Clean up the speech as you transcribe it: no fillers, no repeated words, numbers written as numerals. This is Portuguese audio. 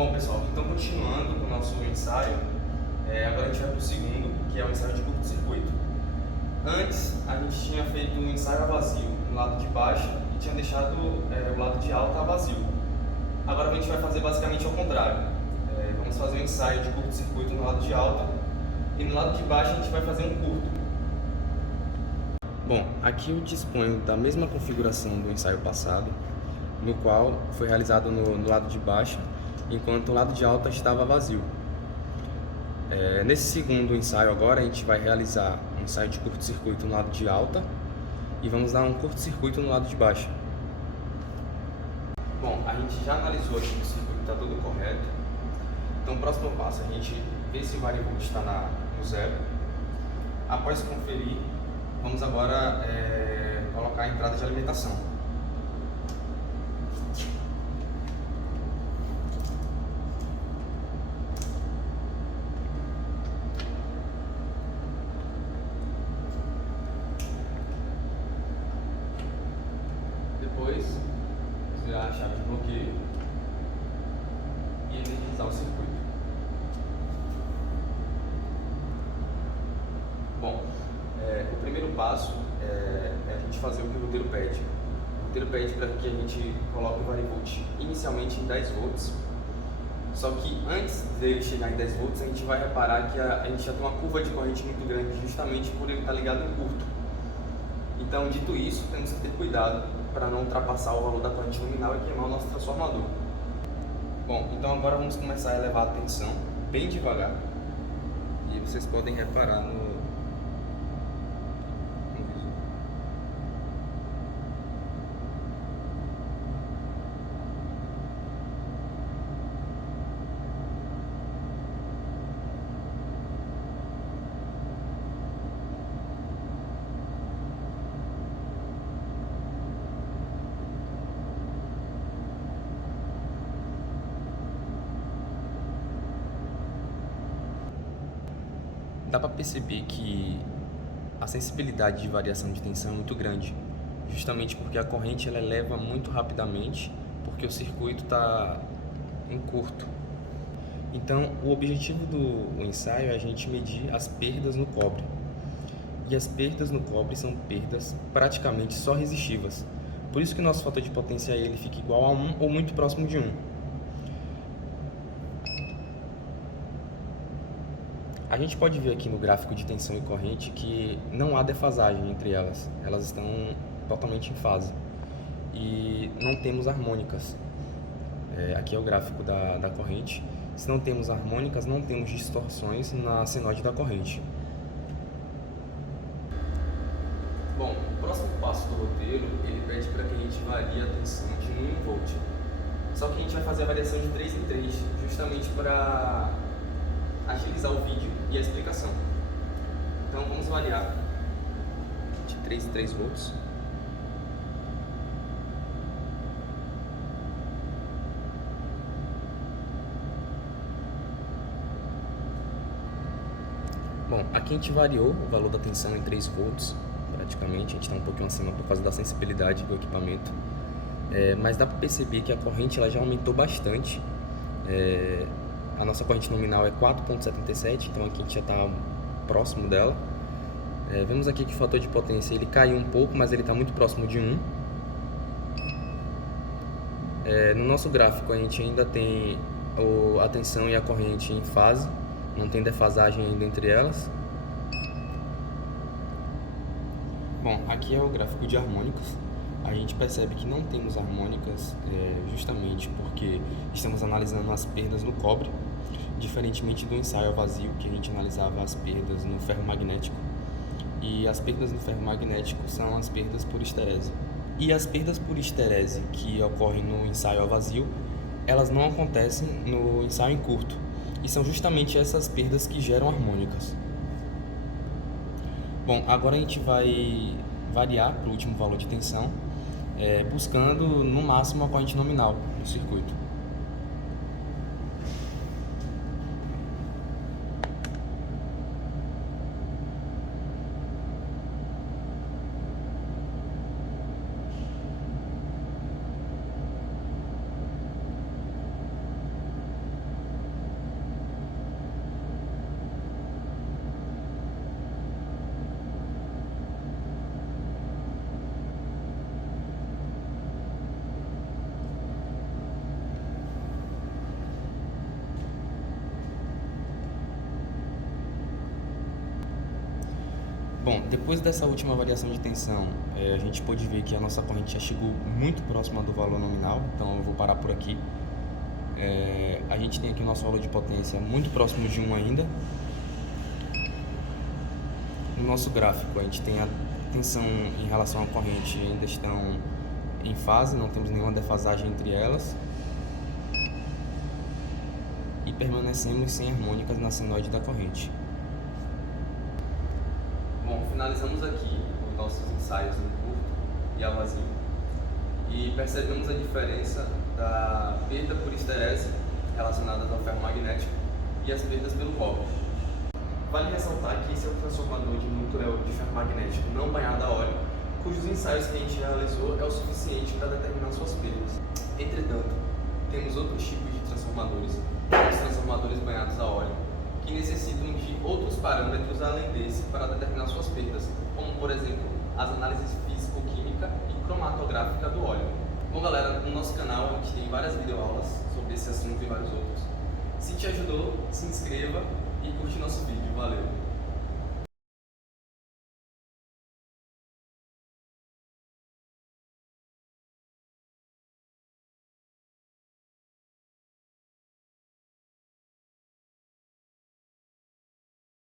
Bom, pessoal, então continuando com o nosso ensaio, agora a gente vai para o segundo, que é o ensaio de curto-circuito. Antes, a gente tinha feito um ensaio a vazio no lado de baixo e tinha deixado o lado de alta a vazio. Agora a gente vai fazer basicamente ao contrário. Vamos fazer um ensaio de curto-circuito no lado de alta e no lado de baixo a gente vai fazer um curto. Bom, aqui eu disponho da mesma configuração do ensaio passado, no qual foi realizado no lado de baixo, enquanto o lado de alta estava vazio. Nesse segundo ensaio agora, a gente vai realizar um ensaio de curto-circuito no lado de alta e vamos dar um curto-circuito no lado de baixo. Bom, a gente já analisou aqui que o circuito está todo correto. Então, o próximo passo é a gente ver se o varivolt está no zero. Após conferir, vamos agora colocar a entrada de alimentação. Depois, virar a chave de bloqueio e energizar o circuito. Bom, o primeiro passo é a gente fazer o que o roteiro pede. O roteiro pede para que a gente coloque o varivolt inicialmente em 10 volts. Só que antes dele chegar em 10 volts, a gente vai reparar que a gente já tem uma curva de corrente muito grande, justamente por ele estar ligado em curto. Então, dito isso, temos que ter cuidado para não ultrapassar o valor da corrente nominal e queimar o nosso transformador. Bom, então agora vamos começar a elevar a tensão bem devagar. E vocês podem reparar no visor. Dá para perceber que a sensibilidade de variação de tensão é muito grande, justamente porque a corrente ela eleva muito rapidamente, porque o circuito está em curto. Então, o objetivo do ensaio é a gente medir as perdas no cobre. E as perdas no cobre são perdas praticamente só resistivas. Por isso que o nosso fator de potência ele fica igual a 1 ou muito próximo de 1. A gente pode ver aqui no gráfico de tensão e corrente que não há defasagem entre elas. Elas estão totalmente em fase. E não temos harmônicas. Aqui é o gráfico da corrente. Se não temos harmônicas, não temos distorções na senoide da corrente. Bom, o próximo passo do roteiro, ele pede para que a gente varie a tensão de 1 volt. Só que a gente vai fazer a variação de 3 em 3, justamente para agilizar o vídeo e a explicação. Então vamos variar de 3 em 3 volts. Bom, aqui a gente variou o valor da tensão em 3 volts, praticamente. A gente está um pouquinho acima por causa da sensibilidade do equipamento. Mas dá para perceber que a corrente ela já aumentou bastante. A nossa corrente nominal é 4,77, então aqui a gente já está próximo dela. Vemos aqui que o fator de potência ele caiu um pouco, mas ele está muito próximo de 1. No nosso gráfico a gente ainda tem a tensão e a corrente em fase, não tem defasagem ainda entre elas. Bom, aqui é o gráfico de harmônicos. A gente percebe que não temos harmônicas justamente porque estamos analisando as perdas no cobre, diferentemente do ensaio a vazio, que a gente analisava as perdas no ferro magnético. E as perdas no ferro magnético são as perdas por esterese. E as perdas por esterese que ocorrem no ensaio a vazio, elas não acontecem no ensaio em curto. E são justamente essas perdas que geram harmônicas. Bom, agora a gente vai variar para o último valor de tensão, buscando no máximo a corrente nominal no circuito. Bom, depois dessa última variação de tensão, a gente pôde ver que a nossa corrente já chegou muito próxima do valor nominal, então eu vou parar por aqui. A gente tem aqui o nosso valor de potência muito próximo de 1 ainda. No nosso gráfico, a gente tem a tensão em relação à corrente ainda estão em fase, não temos nenhuma defasagem entre elas. E permanecemos sem harmônicas na senoide da corrente. Bom, finalizamos aqui os nossos ensaios no curto e a vazio e percebemos a diferença da perda por esterese relacionadas ao ferro magnético e as perdas pelo cobre. Vale ressaltar que esse é um transformador de núcleo de ferro magnético não banhado a óleo, cujos ensaios que a gente realizou é o suficiente para determinar suas perdas. Entretanto, temos outros tipos de transformadores, os transformadores banhados a óleo, que necessitam de outros parâmetros além desse para determinar suas perdas, como por exemplo as análises físico-química e cromatográfica do óleo. Bom galera, no nosso canal a gente tem várias videoaulas sobre esse assunto e vários outros. Se te ajudou, se inscreva e curte nosso vídeo. Valeu!